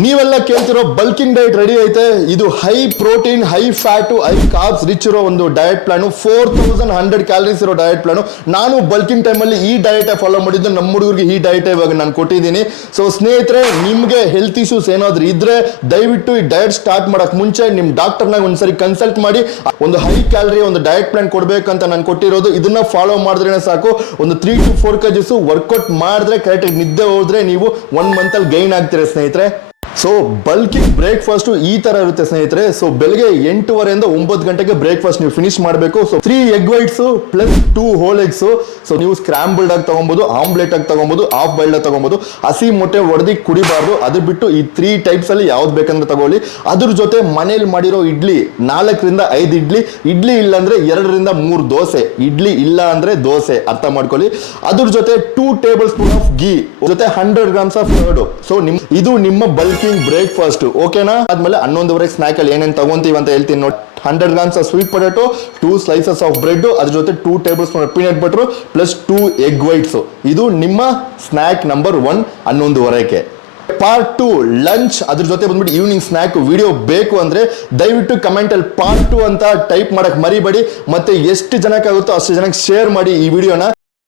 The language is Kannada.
ನೀವೆಲ್ಲ ಕೇಳ್ತಿರೋ ಬಲ್ಕಿಂಗ್ ಡಯಟ್ ರೆಡಿ ಐತೆ. ಇದು high protein, high fat, high carbs rich ಇರೋ ಒಂದು ಡಯಟ್ ಪ್ಲಾನು. 4100 ಕ್ಯಾಲರೀಸ್ ಇರೋ ಡಯಟ್ ಪ್ಲಾನು. ನಾನು ಬಲ್ಕಿಂಗ್ ಟೈಮಲ್ಲಿ ಈ ಡಯಟ್ ಫಾಲೋ ಮಾಡಿದ್ದು. ನಮ್ಮ ಹುಡುಗರಿಗೆ ಈ ಡಯಟ್ ಇವಾಗ ನಾನು ಕೊಟ್ಟಿದ್ದೀನಿ. ಸೊ ಸ್ನೇಹಿತರೆ, ನಿಮಗೆ ಹೆಲ್ತ್ ಇಶ್ಯೂಸ್ ಏನಾದರೂ ಇದ್ರೆ ದಯವಿಟ್ಟು ಈ ಡಯಟ್ ಸ್ಟಾರ್ಟ್ ಮಾಡಕ್ ಮುಂಚೆ ನಿಮ್ಮ ಡಾಕ್ಟರ್ನಾಗ ಒಂದ್ಸರಿ ಕನ್ಸಲ್ಟ್ ಮಾಡಿ ಒಂದು ಹೈ ಕ್ಯಾಲರಿ ಒಂದು ಡಯಟ್ ಪ್ಲಾನ್ ಕೊಡ್ಬೇಕಂತ ನಾನು ಕೊಟ್ಟಿರೋದು. ಇದನ್ನ ಫಾಲೋ ಮಾಡಿದ್ರೆ ಸಾಕು. ಒಂದು 3 to 4 kgs ವರ್ಕೌಟ್ ಮಾಡಿದ್ರೆ, ಕರೆಕ್ಟಾಗಿ ನಿದ್ದೆ ಹೋದ್ರೆ ನೀವು 1 month ಅಲ್ಲಿ ಗೈನ್ ಆಗ್ತೀರಾ ಸ್ನೇಹಿತರೆ. ಸೊ ಬಲ್ಕಿಂಗ್ ಬ್ರೇಕ್ಫಾಸ್ಟ್ ಈ ತರ ಇರುತ್ತೆ ಸ್ನೇಹಿತರೆ. ಸೊ ಬೆಳಗ್ಗೆ 8:30 9 ಗಂಟೆಗೆ ಬ್ರೇಕ್ಫಾಸ್ಟ್ ನೀವು ಫಿನಿಶ್ ಮಾಡಬೇಕು. So 3 egg whites plus 2 whole eggs. So ನೀವು ಸ್ಕ್ರಾಂಬಲ್ಡ್ ಆಗಿ ತಗೊಬಹುದು, ಆಮ್ಲೆಟ್ ಆಗಿ ತಗೊಬಹುದು, ಹಾಫ್ ಬಾಯ್ಲ್ಡ್ ಆಗಿ ತಗೊಬಹುದು. ಹಸಿ ಮೊಟ್ಟೆ ಹೊಡೆದಿ ಕುಡಿಬಾರ್ದು. ಅದ್ರ ಬಿಟ್ಟು ಈ 3 types ಅಲ್ಲಿ ಯಾವ್ದು ಬೇಕಂದ್ರೆ ತಗೊಳ್ಳಿ. ಅದ್ರ ಜೊತೆ ಮನೇಲಿ ಮಾಡಿರೋ ಇಡ್ಲಿ 4 ರಿಂದ 5 ಇಡ್ಲಿ. ಇಡ್ಲಿ ಇಲ್ಲ ಅಂದ್ರೆ 2 ರಿಂದ 3 ದೋಸೆ. ಇಡ್ಲಿ ಇಲ್ಲ ಅಂದ್ರೆ ದೋಸೆ, ಅರ್ಥ ಮಾಡ್ಕೊಳ್ಳಿ. ಅದ್ರ ಜೊತೆ 2 tablespoon ಆಫ್ ಗೀ ಜೊತೆ 100 grams ಆಫ್ ಕರ್ಡ್. ಸೊ ಇದು ನಿಮ್ಮ ಬಲ್ಕಿಂಗ್ ಬ್ರೇಕ್ಫಾಸ್ಟ್. ಓಕೆನಾ? ಆದ್ಮೇಲೆ 11:30 ಸ್ನಾಕ್ ಅಲ್ಲಿ ಏನೇನು ತಗೊಂತೀವಿ ಅಂತ ಹೇಳ್ತೀನಿ ನೋಡಿ. 100 grams of sweet potato, 2 slices of bread, ಅದ್ರ ಜೊತೆ 2 tablespoon peanut butter plus 2 egg whites. ಇದು ನಿಮ್ಮ ಸ್ನಾಕ್ ನಂಬರ್ 1 11:30ಕ್ಕೆ. ಪಾರ್ಟ್ 2 ಲಂಚ್, ಅದ್ರ ಜೊತೆ ಬಂದ್ಬಿಟ್ಟು ಈವ್ನಿಂಗ್ ಸ್ನಾಕ್ ವಿಡಿಯೋ ಬೇಕು ಅಂದ್ರೆ ದಯವಿಟ್ಟು ಕಮೆಂಟ್ ಅಲ್ಲಿ ಪಾರ್ಟ್ 2 ಅಂತ ಟೈಪ್ ಮಾಡಕ್ ಮರಿಬೇಡಿ. ಮತ್ತೆ ಎಷ್ಟು ಜನಕ್ಕಾಗುತ್ತೋ ಅಷ್ಟು ಜನಕ್ಕೆ ಶೇರ್ ಮಾಡಿ ಈ ವಿಡಿಯೋನ.